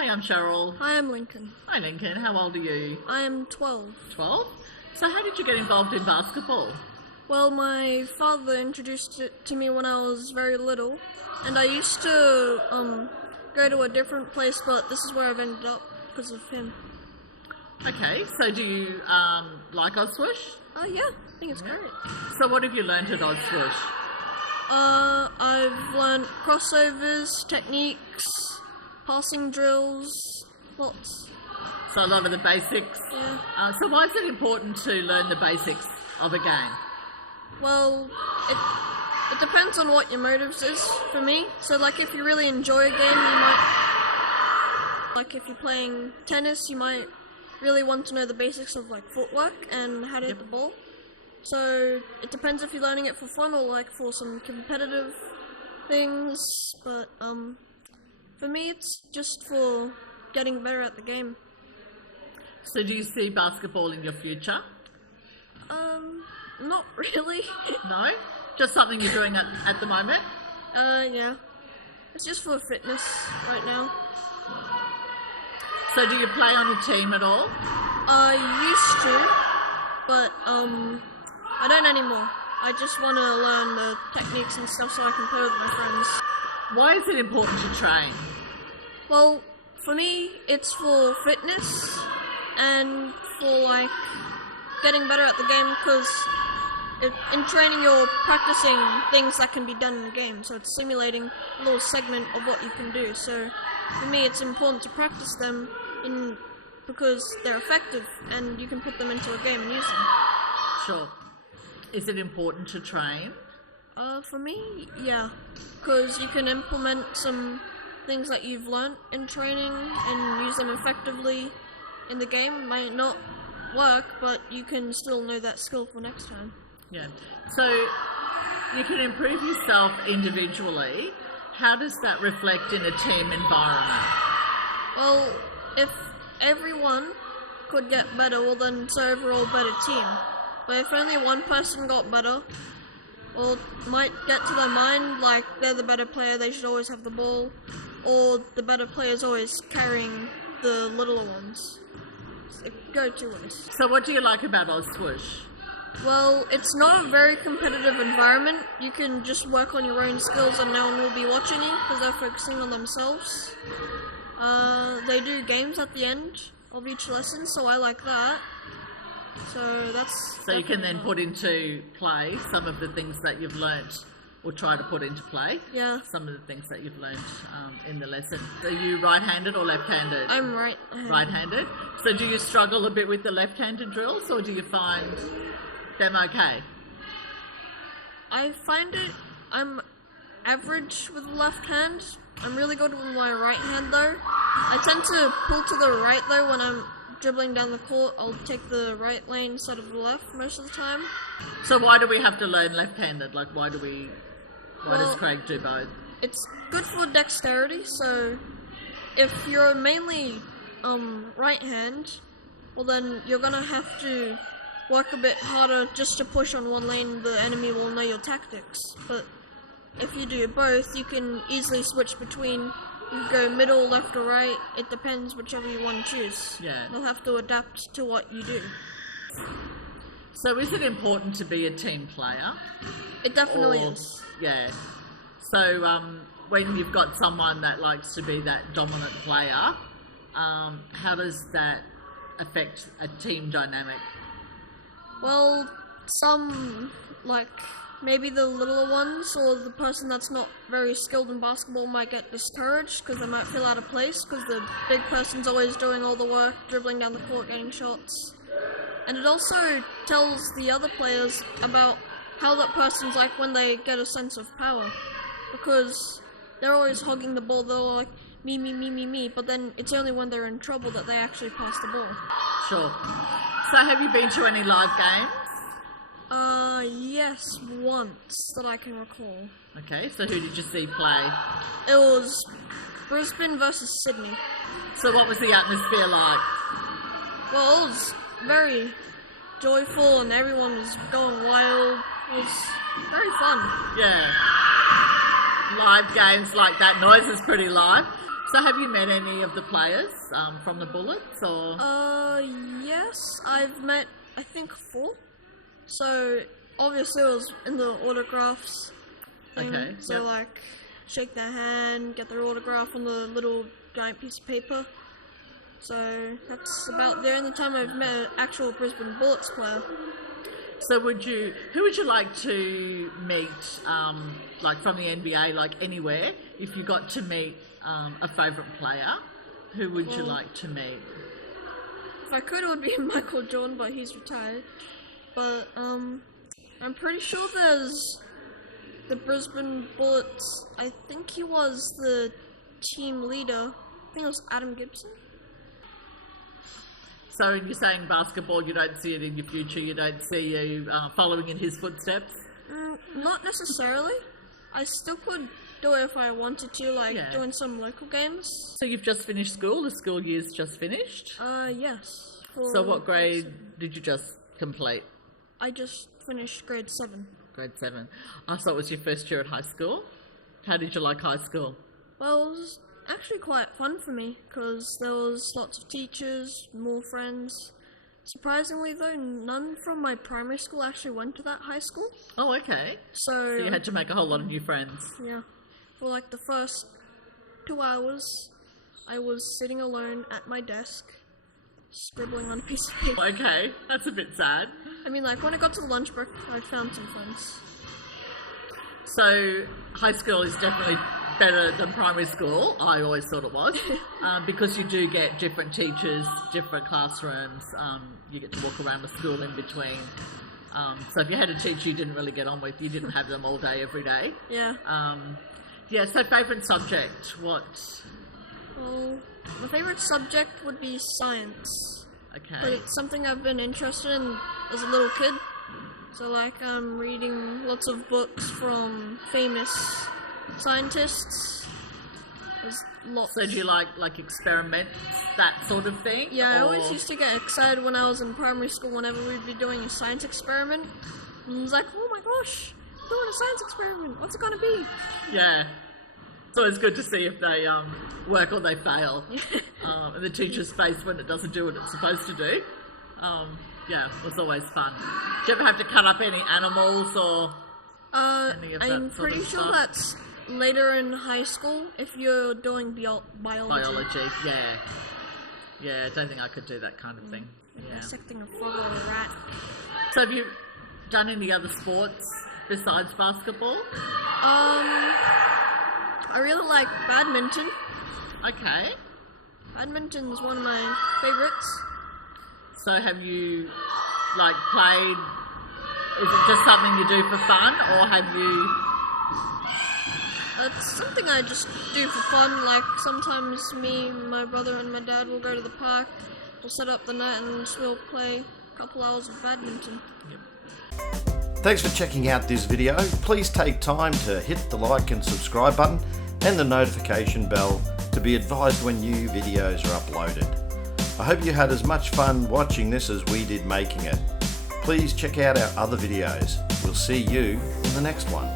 Hi, I'm Sherril. Hi, I'm Lincoln. Hi, Lincoln. How old are you? I am 12. 12? So how did you get involved in basketball? Well, my father introduced it to me when I was very little, and I used to go to a different place, but this is where I've ended up because of him. Okay, so do you like OzSwoosh? Yeah, I think it's great. So what have you learned at OzSwoosh? I've learned crossovers, techniques, passing drills, lots. So a lot of the basics. Yeah. So why is it important to learn the basics of a game? Well, it depends on what your motives is for me. So like if you really enjoy a game, you might, like if you're playing tennis, you might really want to know the basics of like footwork and how to hit the ball. So it depends if you're learning it for fun or like for some competitive things, but for me it's just for getting better at the game. So do you see basketball in your future? Not really. No? Just something you're doing at the moment? Yeah. It's just for fitness right now. So do you play on a team at all? I used to, but I don't anymore. I just want to learn the techniques and stuff so I can play with my friends. Why is it important to train? Well, for me, it's for fitness and for like getting better at the game, because in training you're practicing things that can be done in the game, so it's simulating a little segment of what you can do. So for me it's important to practice them because they're effective and you can put them into a game and use them. Sure. Is it important to train? For me, yeah, because you can implement some things that you've learnt in training and use them effectively in the game. It might not work, but you can still know that skill for next time. Yeah. So you can improve yourself individually. How does that reflect in a team environment? Well, if everyone could get better, well then it's an overall better team. But if only one person got better, or might get to their mind like they're the better player, they should always have the ball, or the better player is always carrying the littler ones. It go two ways. So what do you like about OzSwoosh? Well, it's not a very competitive environment. You can just work on your own skills and no one will be watching you because they're focusing on themselves. They do games at the end of each lesson, so I like that. So that's... So you can then put into play some of the things that you've learnt, or try to put into play. Yeah. Some of the things that you've learnt in the lesson. Are you right-handed or left-handed? I'm right-handed. Right-handed. So do you struggle a bit with the left-handed drills, or do you find them okay? I find I'm average with the left hand. I'm really good with my right hand though. I tend to pull to the right though when I'm dribbling down the court. I'll take the right lane instead of the left most of the time. So why do we have to learn left-handed? Like why does Craig do both? It's good for dexterity, so if you're mainly right hand, well then you're gonna have to work a bit harder just to push on one lane. The enemy will know your tactics. But if you do both, you can easily switch between. You go middle, left or right. It depends whichever you want to choose. Yeah. You'll have to adapt to what you do. So is it important to be a team player? It definitely is. Yeah. So when you've got someone that likes to be that dominant player, how does that affect a team dynamic? Well, some, like, maybe the littler ones or the person that's not very skilled in basketball might get discouraged because they might feel out of place because the big person's always doing all the work, dribbling down the court, getting shots. And it also tells the other players about how that person's like when they get a sense of power, because they're always hogging the ball. They're like, me, me, me, me, me, but then it's only when they're in trouble that they actually pass the ball. Sure. So have you been to any live games? Yes, once that I can recall. Okay, so who did you see play? It was Brisbane versus Sydney. So what was the atmosphere like? Well, it was very joyful and everyone was going wild. It was very fun. Yeah. Live games like that, noise is pretty live. So have you met any of the players from the Bullets, or? Yes, I've met, I think, 4. So, obviously it was in the autographs thing. Okay, So, yep. like, shake their hand, get their autograph on the little giant piece of paper. So, that's about the only time I've met an actual Brisbane Bullets player. So who would you like to meet, like from the NBA, like anywhere? If you got to meet a favourite player, who would you like to meet? If I could, it would be Michael Jordan, but he's retired. But I'm pretty sure there's the Brisbane Bullets. I think he was the team leader. I think it was Adam Gibson. So you're saying basketball, you don't see it in your future, you don't see you following in his footsteps? Not necessarily. I still could do it if I wanted to, like doing some local games. So you've just finished school, the school year's just finished? Yes. So what grade did you just complete? I just finished grade 7. Grade 7. So it was your first year at high school? How did you like high school? Well, it was actually quite fun for me because there was lots of teachers, more friends. Surprisingly though, none from my primary school actually went to that high school. Oh, okay. So you had to make a whole lot of new friends. Yeah. For like the first 2 hours, I was sitting alone at my desk, scribbling on a piece of paper. Okay, that's a bit sad. I mean, like when I got to the lunch break, I found some friends. So high school is definitely better than primary school. I always thought it was, because you do get different teachers, different classrooms. You get to walk around the school in between. So if you had a teacher you didn't really get on with, you didn't have them all day, every day. Yeah. Yeah. So favourite subject? What? Well, my favourite subject would be science. Okay. But it's something I've been interested in as a little kid. So like I'm reading lots of books from famous scientists. There's lots. So do you like experiments, that sort of thing? Yeah, I always used to get excited when I was in primary school whenever we'd be doing a science experiment. And I was like, oh my gosh, doing a science experiment, what's it gonna be? Yeah. It's always good to see if they work or they fail. And the teacher's face when it doesn't do what it's supposed to do. Yeah, it was always fun. Do you ever have to cut up any animals or any of that I'm sort pretty of sure stuff? that's later in high school if you're doing biology. Biology, yeah. Yeah, I don't think I could do that kind of thing. Yeah. Dissecting a frog or a rat. So have you done any other sports besides basketball? I really like badminton. Okay. Badminton's one of my favorites. So have you played, is it just something you do for fun, or have you? It's something I just do for fun. Like sometimes me, my brother and my dad will go to the park, we'll set up the net and we'll play a couple hours of badminton. Yep. Thanks for checking out this video. Please take time to hit the like and subscribe button and the notification bell to be advised when new videos are uploaded. I hope you had as much fun watching this as we did making it. Please check out our other videos. We'll see you in the next one.